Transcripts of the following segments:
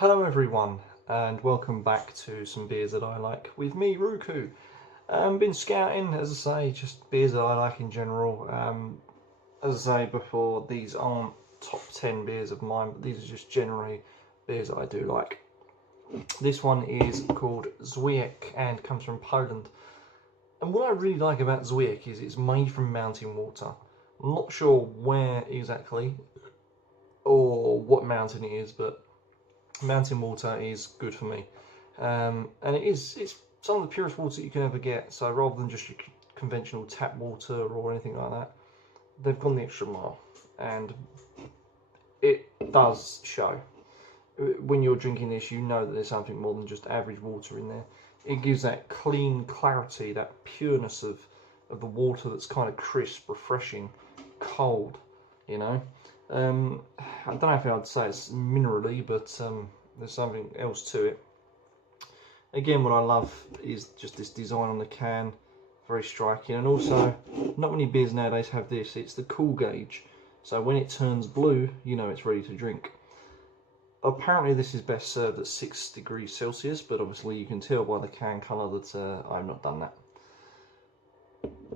Hello everyone, and welcome back to some beers that I like with me, Ruku. Been scouting, as I say, just beers that I like in general. As I say before, these aren't top 10 beers of mine, but these are just generally beers that I do like. This one is called Zwiek and comes from Poland. And what I really like about Zwiek is it's made from mountain water. I'm not sure where exactly or what mountain it is, but mountain water is good for me, and it's some of the purest water you can ever get. So rather than just your conventional tap water or anything like that, they've gone the extra mile, and it does show. When you're drinking this, you know that there's something more than just average water in there. It gives that clean clarity, that pureness of the water that's kind of crisp, refreshing, cold, you know. I don't know if I'd say it's minerally, but there's something else to it. Again, what I love is just this design on the can, very striking, and also not many beers nowadays have this. It's the cool gauge, so when it turns blue, you know it's ready to drink. Apparently this is best served at 6 degrees Celsius, but obviously you can tell by the can colour that I've not done that.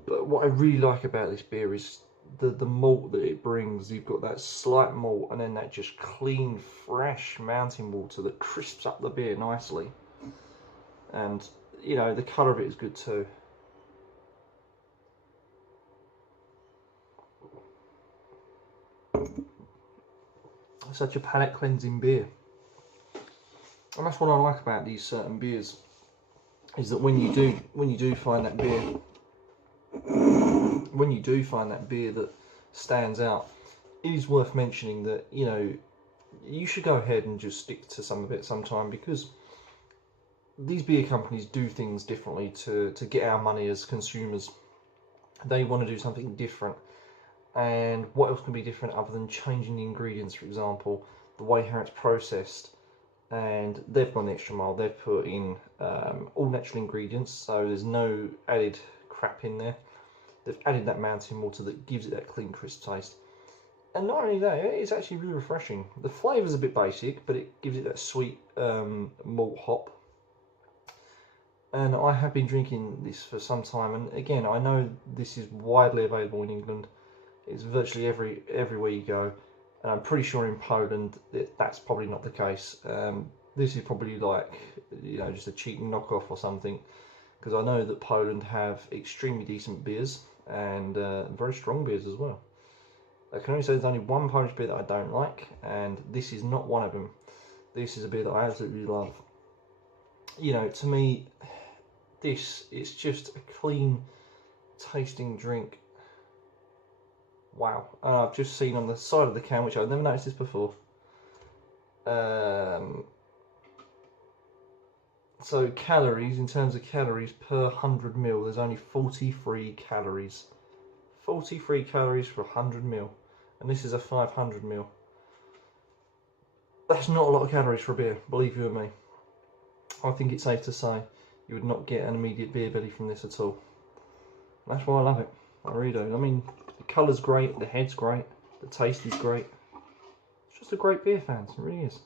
But what I really like about this beer is the malt that it brings. You've got that slight malt and then that just clean, fresh mountain water that crisps up the beer nicely. And, you know, the colour of it is good too. Such a palate cleansing beer. And that's what I like about these certain beers, is that when you do find that beer, that stands out, it is worth mentioning that, you know, you should go ahead and just stick to some of it sometime, because these beer companies do things differently to get our money as consumers. They want to do something different, and what else can be different other than changing the ingredients, for example, the way how it's processed. And they've gone the extra mile. They've put in all natural ingredients, so there's no added crap in there. They've added that mountain water that gives it that clean, crisp taste. And not only that, it's actually really refreshing. The flavour's a bit basic, but it gives it that sweet malt hop. And I have been drinking this for some time, and again, I know this is widely available in England. It's virtually everywhere you go, and I'm pretty sure in Poland that's probably not the case. This is probably like, you know, just a cheap knockoff or something, because I know that Poland have extremely decent beers and very strong beers as well. I can only say there's only one Polish beer that I don't like, and this is not one of them. This is a beer that I absolutely love. You know, to me, it's just a clean tasting drink. Wow. And I've just seen on the side of the can, which I've never noticed this before. So calories, in terms of calories per 100 ml, there's only 43 calories. 43 calories for 100 ml. And this is a 500 ml. That's not a lot of calories for a beer, believe you me. I think it's safe to say you would not get an immediate beer belly from this at all. That's why I love it. I really do. I mean, the colour's great, the head's great, the taste is great. It's just a great beer, fans. It really is.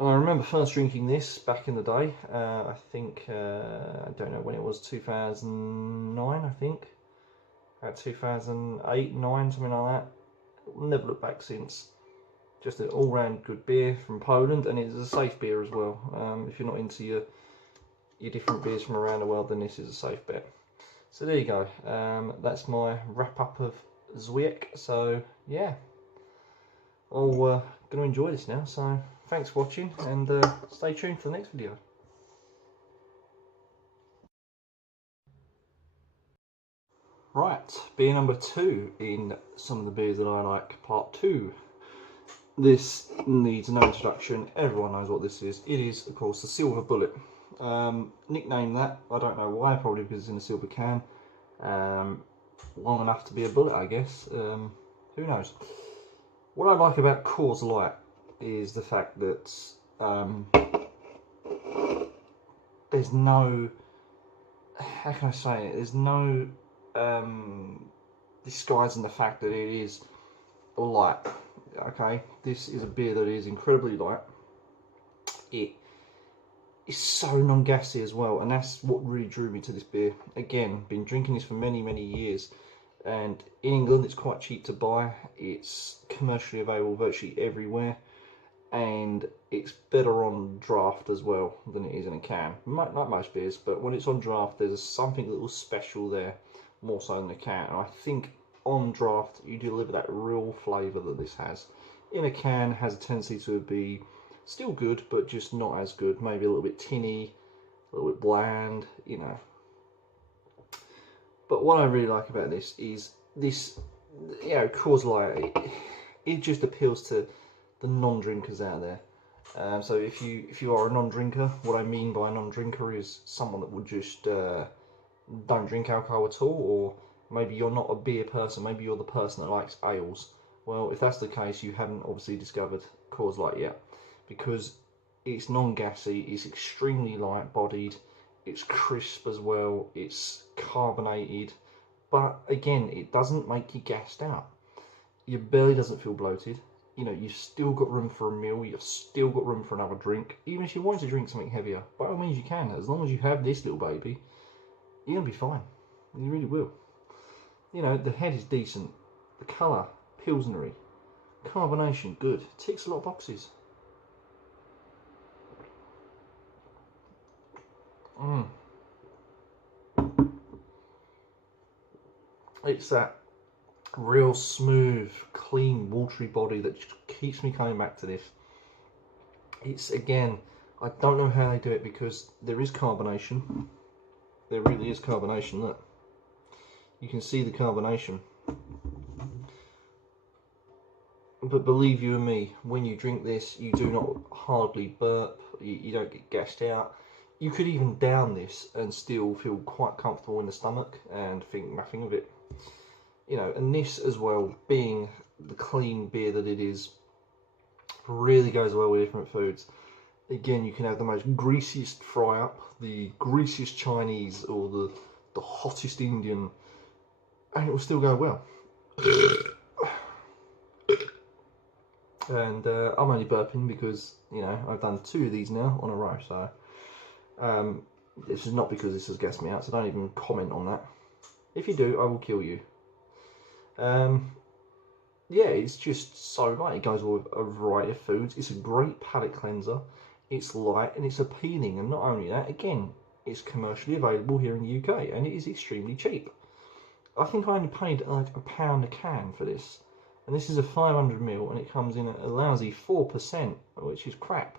I remember first drinking this back in the day. I think, I don't know when it was, 2009, I think. 2008, 9, something like that. Never looked back since. Just an all-round good beer from Poland, and it's a safe beer as well. If you're not into your different beers from around the world, then this is a safe bet. So there you go. That's my wrap-up of Zwiek. So yeah, I'm going to enjoy this now. So thanks for watching, and stay tuned for the next video. Right, beer number 2 in some of the beers that I like, part 2. This needs no introduction, everyone knows what this is. It is, of course, the Silver Bullet. Nicknamed that, I don't know why, probably because it's in a silver can. Long enough to be a bullet, I guess. Who knows? What I like about Coors Light is the fact that there's no, how can I say it, there's no disguising the fact that it is light. okay, this is a beer that is incredibly light. It is so non-gassy as well, and that's what really drew me to this beer. Again, been drinking this for many, many years, and in England it's quite cheap to buy. It's commercially available virtually everywhere, and it's better on draft as well than it is in a can. Like most beers, but when it's on draft, there's something a little special there, more so than a can. And I think on draft, you deliver that real flavour that this has. In a can, has a tendency to be still good, but just not as good. Maybe a little bit tinny, a little bit bland, you know. But what I really like about this is this, you know, Coors Light. It just appeals to the non-drinkers out there. So if you are a non-drinker, what I mean by a non-drinker is someone that would just don't drink alcohol at all, or maybe you're not a beer person, maybe you're the person that likes ales. Well, if that's the case, you haven't obviously discovered Coors Light yet, because it's non-gassy, it's extremely light-bodied, it's crisp as well, it's carbonated, but again, it doesn't make you gassed out. Your belly doesn't feel bloated. You know, you've still got room for a meal, you've still got room for another drink. Even if you want to drink something heavier, by all means you can. As long as you have this little baby, you're going to be fine. You really will. You know, the head is decent. The colour, pilsnery. Carbonation, good. Ticks a lot of boxes. It's that real smooth, clean, watery body that just keeps me coming back to this. It's, again, I don't know how they do it, because there is carbonation. There really is carbonation. Look, you can see the carbonation. But believe you and me, when you drink this, you do not hardly burp, you don't get gassed out. You could even down this and still feel quite comfortable in the stomach and think nothing of it. You know, and this as well, being the clean beer that it is, really goes well with different foods. Again, you can have the most greasiest fry up, the greasiest Chinese, or the hottest Indian, and it will still go well. And I'm only burping because, you know, I've done 2 of these now on a row, so this is not because this has gassed me out, so don't even comment on that. If you do, I will kill you. Yeah, it's just so light. It goes with a variety of foods. It's a great palate cleanser. It's light and it's appealing, and not only that, again, it's commercially available here in the UK, and it is extremely cheap. I think I only paid like £1 a can for this, and this is a 500ml, and it comes in at a lousy 4%, which is crap.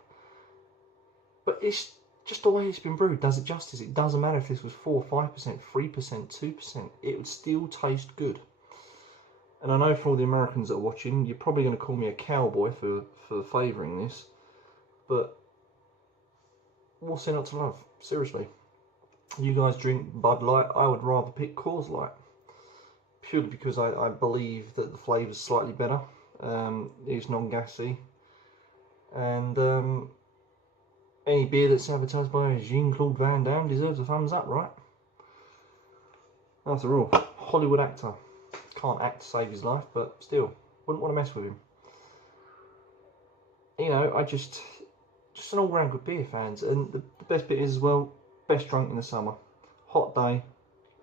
But it's just the way it's been brewed does it justice. It doesn't matter if this was 4%, 5%, 3%, 2%. It would still taste good. And I know for all the Americans that are watching, you're probably going to call me a cowboy for favouring this, but what's there not to love? Seriously. You guys drink Bud Light, I would rather pick Coors Light. Purely because I believe that the flavour's slightly better. It's non-gassy. And any beer that's advertised by Jean-Claude Van Damme deserves a thumbs up, right? After all, Hollywood actor. Can't act to save his life, but still, wouldn't want to mess with him. You know, just an all-round good beer, fans. And the best bit is, as well, best drunk in the summer. Hot day,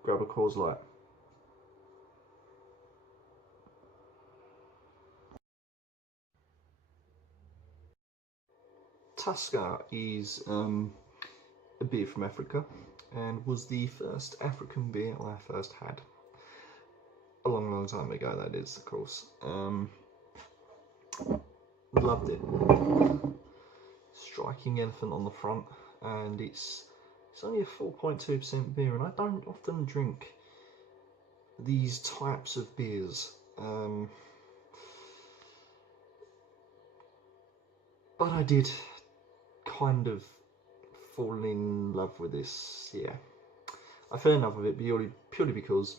grab a Coors Light. Tusker is a beer from Africa, and was the first African beer I first had. A long, long time ago, that is, of course. Loved it. Striking elephant on the front, and it's only a 4.2% beer, and I don't often drink these types of beers. But I did kind of fall in love with this, yeah. I fell in love with it purely because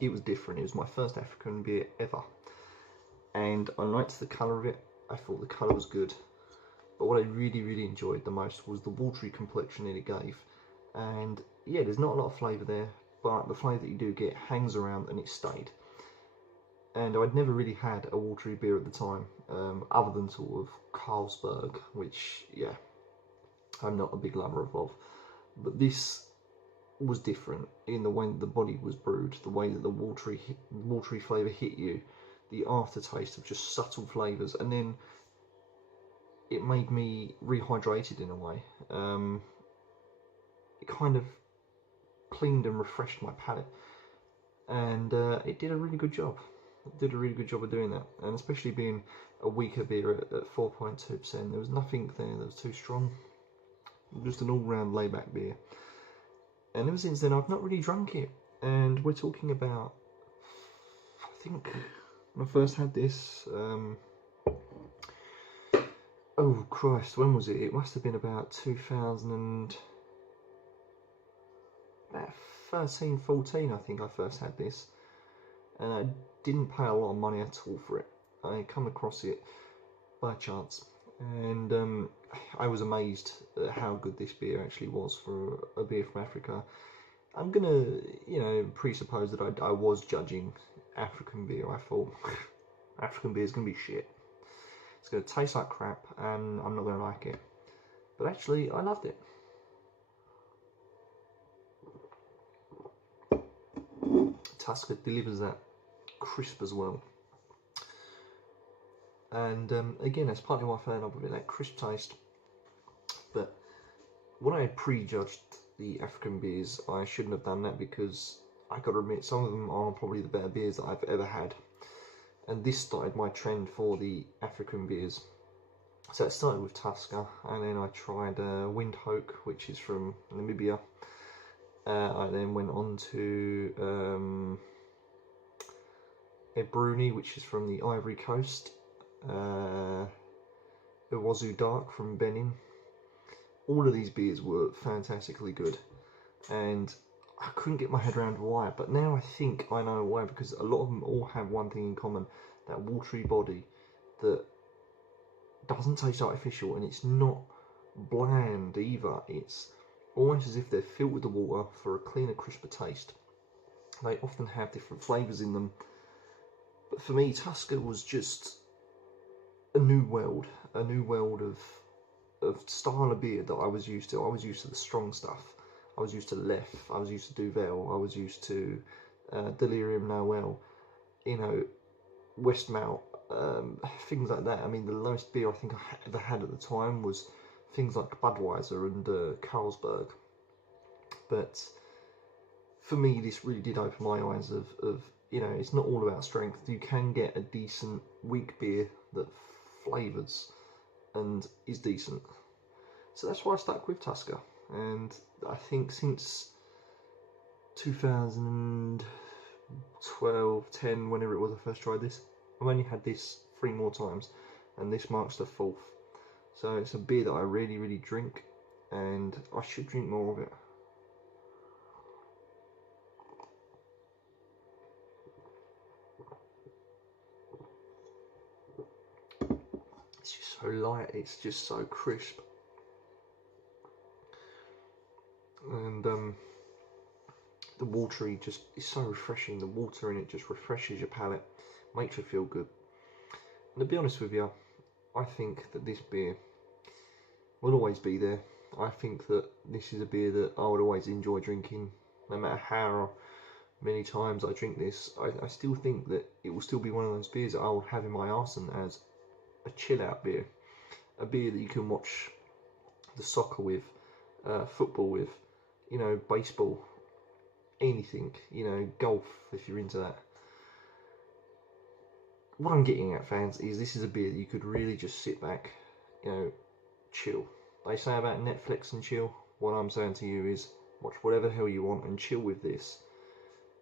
it was different. It was my first African beer ever, and I liked the colour of it. I thought the colour was good, but what I really, really enjoyed the most was the watery complexion that it gave. And yeah, there's not a lot of flavour there, but the flavour that you do get hangs around, and it stayed. and I'd never really had a watery beer at the time, other than sort of Carlsberg, which, yeah, I'm not a big lover of. But this was different in the way that the body was brewed, the way that the watery flavour hit you, the aftertaste of just subtle flavours, and then it made me rehydrated in a way. It kind of cleaned and refreshed my palate, and it did a really good job. It did a really good job of doing that, and especially being a weaker beer at 4.2%, there was nothing there that was too strong. Just an all-round layback beer. And ever since then, I've not really drunk it. And we're talking about, I think, when I first had this, oh Christ, when was it? It must have been about 2013, 14, I think I first had this. And I didn't pay a lot of money at all for it. I come across it by chance. And I was amazed at how good this beer actually was for a beer from Africa. I'm gonna, presuppose that I was judging African beer. I thought African beer is gonna be shit. It's gonna taste like crap, and I'm not gonna like it. But actually, I loved it. Tusker delivers that crisp as well. And again, that's partly why I fell in love with it, that crisp taste. But when I had prejudged the African beers, I shouldn't have done that, because I got to admit, some of them are probably the better beers that I've ever had. And this started my trend for the African beers. So it started with Tusker, and then I tried Windhoek, which is from Namibia. I then went on to Ebruni, which is from the Ivory Coast. Owusu Dark from Benin. All of these beers were fantastically good, and I couldn't get my head around why, but now I think I know why, because a lot of them all have one thing in common, that watery body that doesn't taste artificial, and it's not bland either. It's almost as if they're filled with the water for a cleaner, crisper taste. They often have different flavours in them, but for me, Tusker was just a new world of style of beer that I was used to. I was used to the strong stuff. I was used to Lef. I was used to Duvel. I was used to Delirium Noel. Westmount, things like that. I mean, the lowest beer I think I ever had at the time was things like Budweiser and Carlsberg. But for me, this really did open my eyes of it's not all about strength. You can get a decent weak beer that flavours and is decent. So that's why I stuck with Tusker. And I think since 2012, 10, whenever it was I first tried this, I've only had this 3 more times, and this marks the 4th. So it's a beer that I really, really drink, and I should drink more of it. It's just so light, it's just so crisp. And the watery just is so refreshing. The water in it just refreshes your palate, makes you feel good. And to be honest with you, I think that this beer will always be there. I think that this is a beer that I would always enjoy drinking, no matter how many times I drink this. I still think that it will still be one of those beers that I will have in my arsenal as a chill out beer, a beer that you can watch the soccer with, football with, baseball, anything, golf if you're into that. What I'm getting at, fans, is this is a beer that you could really just sit back, chill. They say about Netflix and chill. What I'm saying to you is watch whatever the hell you want and chill with this,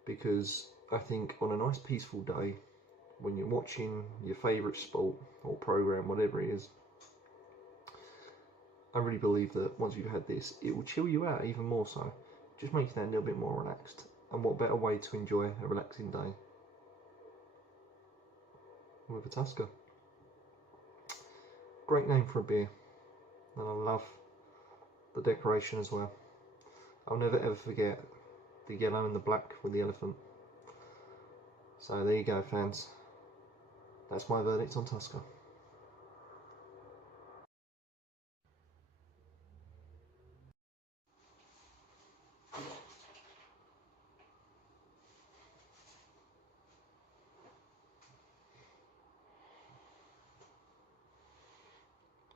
because I think on a nice peaceful day, when you're watching your favourite sport or program, whatever it is, I really believe that once you've had this, it will chill you out even more so. Just make that a little bit more relaxed. And what better way to enjoy a relaxing day with a Tusker. Great name for a beer. And I love the decoration as well. I'll never ever forget the yellow and the black with the elephant. So there you go, fans. That's my verdict on Tusker.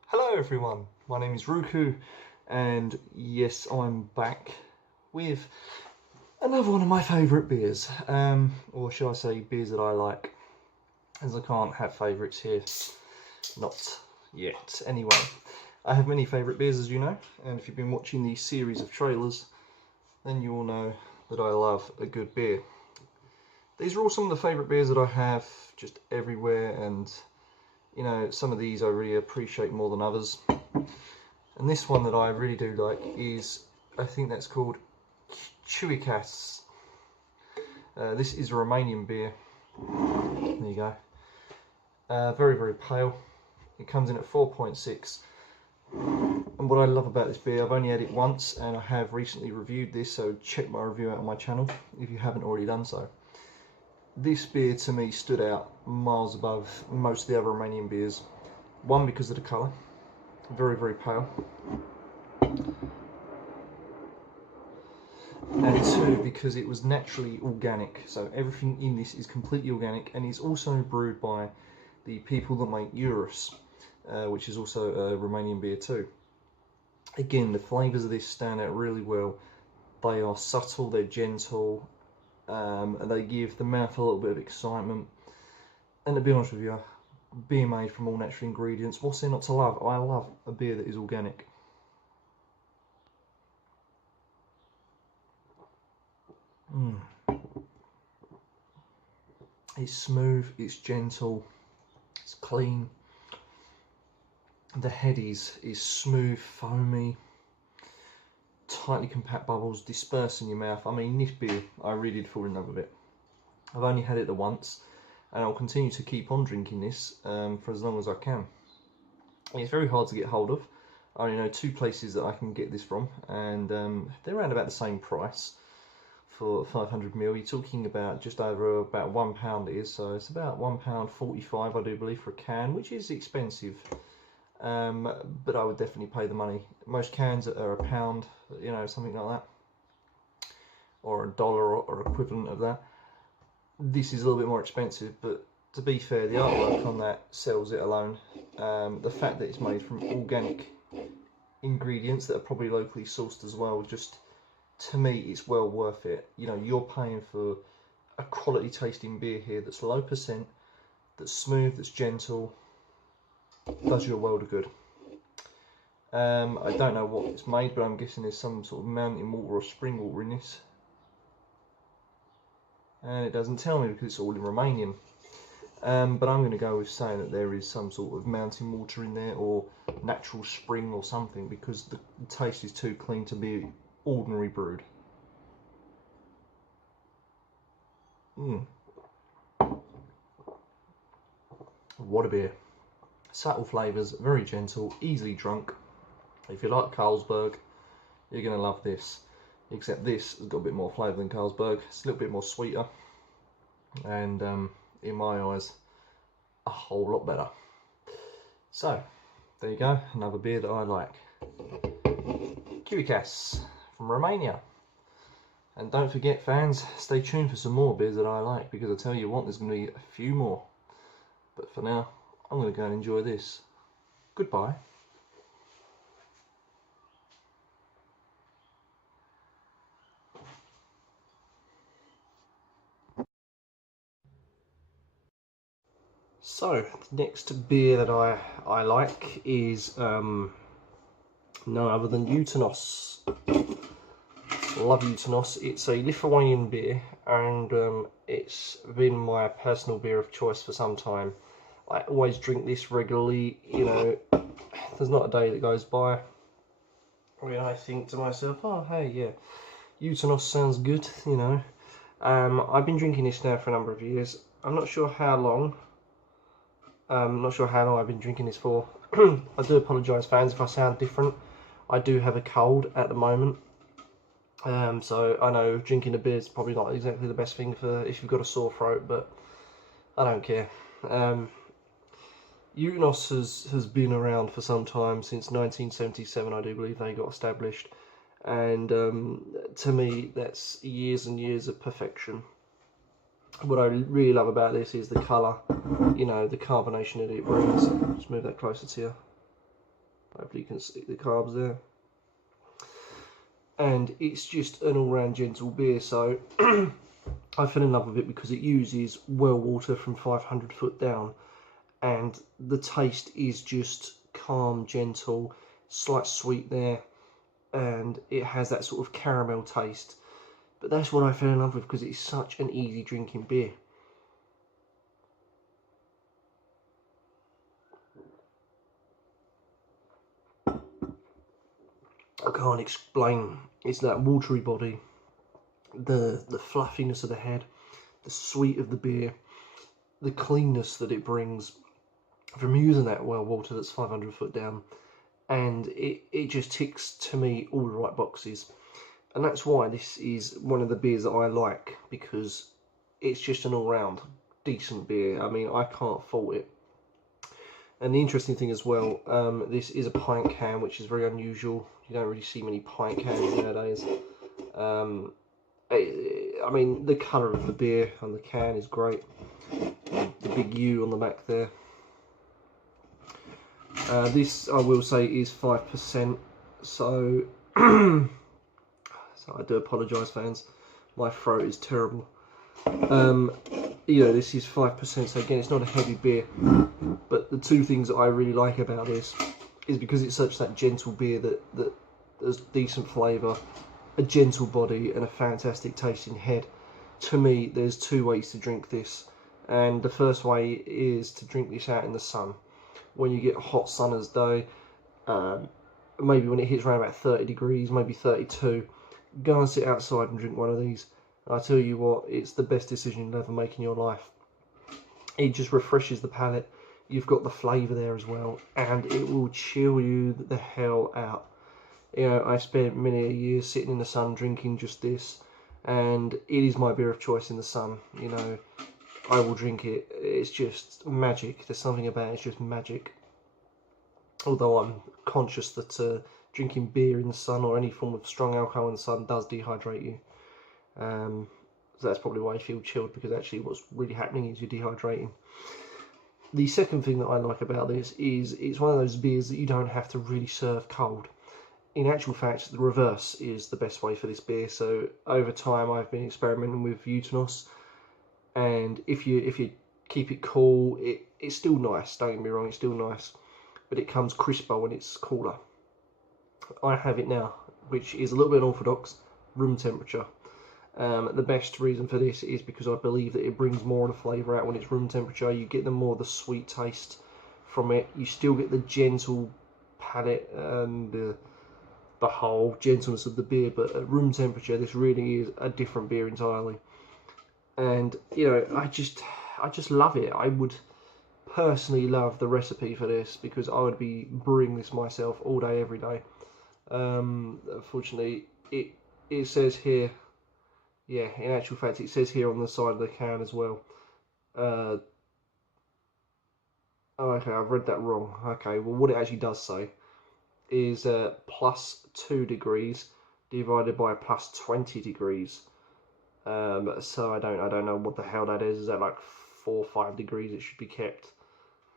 Hello everyone, my name is Ruku, and yes, I'm back with another one of my favourite beers, or should I say beers that I like, as I can't have favourites here, not yet. Anyway, I have many favourite beers, as you know, and if you've been watching the series of trailers, then you all know that I love a good beer. These are all some of the favourite beers that I have just everywhere, and you know, some of these I really appreciate more than others. And this one that I really do like is, I think that's called Mutinous. This is a Romanian beer. There you go. Very, very pale. It comes in at 4.6. And what I love about this beer, I've only had it once and I have recently reviewed this, so check my review out on my channel if you haven't already done so. This beer to me stood out miles above most of the other Romanian beers. One, because of the colour, very, very pale. And two, because it was naturally organic. So everything in this is completely organic, and it's also brewed by the people that make Urus, which is also a Romanian beer too. Again, the flavours of this stand out really well. They are subtle, they're gentle, and they give the mouth a little bit of excitement. And to be honest with you, beer made from all natural ingredients, what's there not to love? I love a beer that is organic. It's smooth, it's gentle, it's clean. The head is smooth, foamy, tightly compact bubbles disperse in your mouth. I mean, this beer, I really did fall in love with it. I've only had it the once, and I'll continue to keep on drinking this for as long as I can. It's very hard to get hold of. I only know 2 places that I can get this from, and they're around about the same price for 500ml. You're talking about just over about £1 it is, so it's about £1.45 I do believe for a can, which is expensive. But I would definitely pay the money. Most cans are £1, you know, something like that, or $1 or equivalent of that. This is a little bit more expensive, but to be fair, the artwork on that sells it alone. The fact that it's made from organic ingredients that are probably locally sourced as well, just to me, it's well worth it. You know, you're paying for a quality tasting beer here that's low percent, that's smooth, that's gentle, does you a world of good. I don't know what it's made, but I'm guessing there's some sort of mountain water or spring water in this. And it doesn't tell me because it's all in Romanian. But I'm going to go with saying that there is some sort of mountain water in there, or natural spring or something, because the taste is too clean to be ordinary brewed. What a beer. Subtle flavours, very gentle, easily drunk. If you like Carlsberg, you're going to love this. Except this has got a bit more flavour than Carlsberg. It's a little bit more sweeter, and in my eyes, a whole lot better. So, there you go, another beer that I like. Mutinous from Romania. And don't forget, fans, stay tuned for some more beers that I like, because I tell you what, there's going to be a few more. But for now, I'm going to go and enjoy this. Goodbye. So, the next beer that I like is none other than Mutinous. Love Mutinous. It's a Lithuanian beer, and it's been my personal beer of choice for some time. I always drink this regularly, you know, there's not a day that goes by where I think to myself, oh hey, yeah, Mutinous sounds good, you know. I've been drinking this now for a number of years. I'm not sure how long. I've been drinking this for. I do apologise, fans, if I sound different. I do have a cold at the moment. So I know drinking a beer is probably not exactly the best thing for if you've got a sore throat, but I don't care. Mutinous has been around for some time, since 1977, I do believe they got established, and to me that's years and years of perfection. What I really love about this is the colour, you know, the carbonation that it brings. Just move that closer to you. Hopefully you can see the carbs there. And it's just an all-round gentle beer, so I fell in love with it because it uses well water from 500 foot down, and the taste is just calm, gentle, slight sweet there, and it has that sort of caramel taste. But that's what I fell in love with because it's such an easy drinking beer. I can't explain. It's that watery body, the fluffiness of the head, the sweet of the beer, the cleanness that it brings from using that well water that's 500 foot down, and it just ticks to me all the right boxes. And that's why this is one of the beers that I like, because it's just an all-round decent beer. I mean, I can't fault it. And the interesting thing as well, this is a pint can, which is very unusual. You don't really see many pint cans nowadays. I mean, the colour of the beer on the can is great. The big U on the back there. This, I will say, is 5%, so so I do apologise, fans. My throat is terrible. You know, this is 5%, so again, it's not a heavy beer. But the two things that I really like about this is because it's such that gentle beer that there's decent flavour, a gentle body, and a fantastic tasting head. To me, there's two ways to drink this, and the first way is to drink this out in the sun. When you get a hot summer's day, maybe when it hits around about 30 degrees, maybe 32, go and sit outside and drink one of these. I tell you what, it's the best decision you'll ever make in your life. It just refreshes the palate. You've got the flavour there as well, and it will chill you the hell out. You know, I spent many a year sitting in the sun drinking just this, and it is my beer of choice in the sun. You know, I will drink it. It's just magic. There's something about it, it's just magic. Although I'm conscious that drinking beer in the sun or any form of strong alcohol in the sun does dehydrate you. So that's probably why you feel chilled, because actually what's really happening is you're dehydrating. The second thing that I like about this is it's one of those beers that you don't have to really serve cold. In actual fact, the reverse is the best way for this beer. So over time I've been experimenting with Mutinous, and if you keep it cool, it's still nice, don't get me wrong, it's still nice, but it comes crisper when it's cooler. I have it now, which is a little bit unorthodox, room temperature. The best reason for this is because I believe that it brings more of the flavour out when it's room temperature. You get the more of the sweet taste from it. You still get the gentle palate and the whole gentleness of the beer, but at room temperature this really is a different beer entirely. And you know, I just love it. I would personally love the recipe for this, because I would be brewing this myself all day every day. Unfortunately it says here, yeah, in actual fact it says here on the side of the can as well. Oh, okay, I've read that wrong. Okay, well what it actually does say is plus 2 degrees divided by plus 20 degrees. So I don't know what the hell that is. Is that like 4 or 5 degrees it should be kept?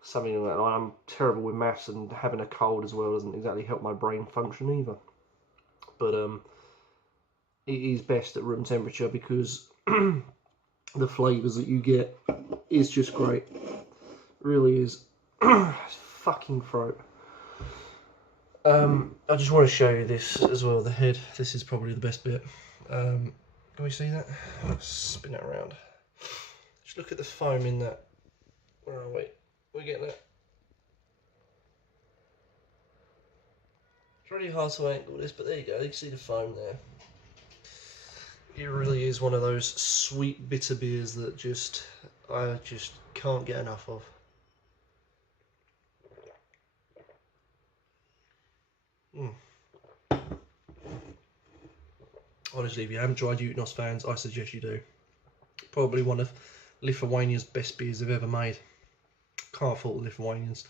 Something like that. I'm terrible with maths, and having a cold as well doesn't exactly help my brain function either. But it is best at room temperature because the flavours that you get is just great. It really is. Fucking throat. I just want to show you this as well, the head. This is probably the best bit. Can we see that? Let's spin it around. Just look at the foam in that. Where are we? We're getting it. It's really hard to angle this, but there you go. You can see the foam there. It really is one of those sweet bitter beers that I just can't get enough of. Honestly, if you haven't tried Mutinous, fans, I suggest you do. Probably one of Lithuania's best beers they've ever made. Can't fault the Lithuanians.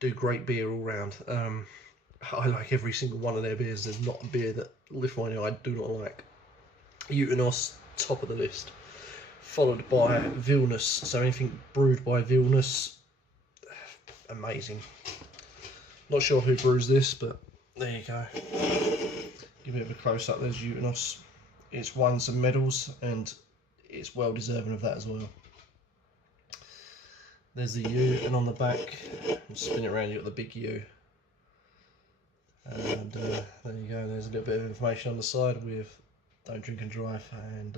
Do great beer all round. I like every single one of their beers. There's not a beer that Lithuania I do not like. Mutinous, top of the list. Followed by Vilnius. So anything brewed by Vilnius, amazing. Not sure who brews this, but there you go. Give it a close up. There's Mutinous. It's won some medals and it's well deserving of that as well. There's the U, and on the back, spin it around, you've got the big U. And there you go, there's a little bit of information on the side with don't drink and drive, and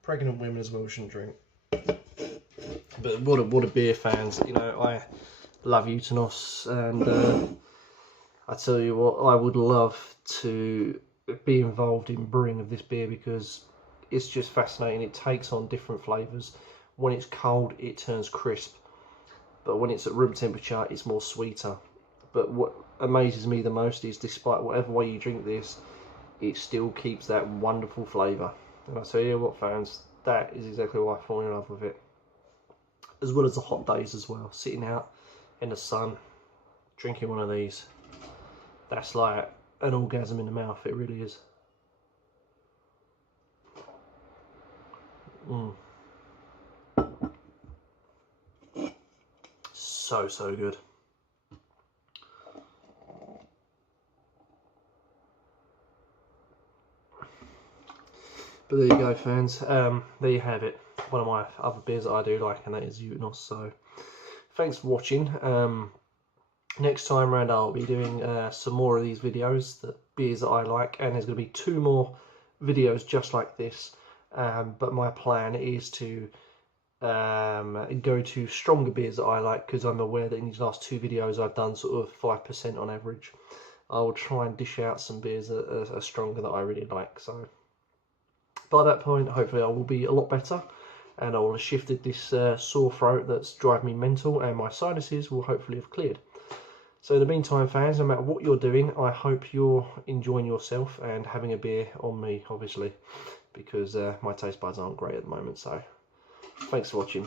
pregnant women as well shouldn't drink. But what a beer, fans. You know, I love Mutinous, and I tell you what, I would love to be involved in brewing of this beer because it's just fascinating. It takes on different flavours. When it's cold, it turns crisp, but when it's at room temperature, it's more sweeter. But what amazes me the most is, despite whatever way you drink this, it still keeps that wonderful flavour. And I tell you what, fans, that is exactly why I fall in love with it. As well as the hot days as well, sitting out in the sun, drinking one of these. That's like an orgasm in the mouth, it really is. So good. But there you go, fans. There you have it. One of my other beers that I do like, and that is Mutinous. So thanks for watching. Next time round, I'll be doing some more of these videos, the beers that I like, and there's going to be 2 more videos just like this. But my plan is to go to stronger beers that I like, because I'm aware that in these last 2 videos I've done sort of 5% on average. I will try and dish out some beers that are stronger that I really like. So by that point, hopefully I will be a lot better, and I will have shifted this sore throat that's driving me mental, and my sinuses will hopefully have cleared. So in the meantime, fans, no matter what you're doing, I hope you're enjoying yourself and having a beer on me, obviously, because my taste buds aren't great at the moment. So thanks for watching.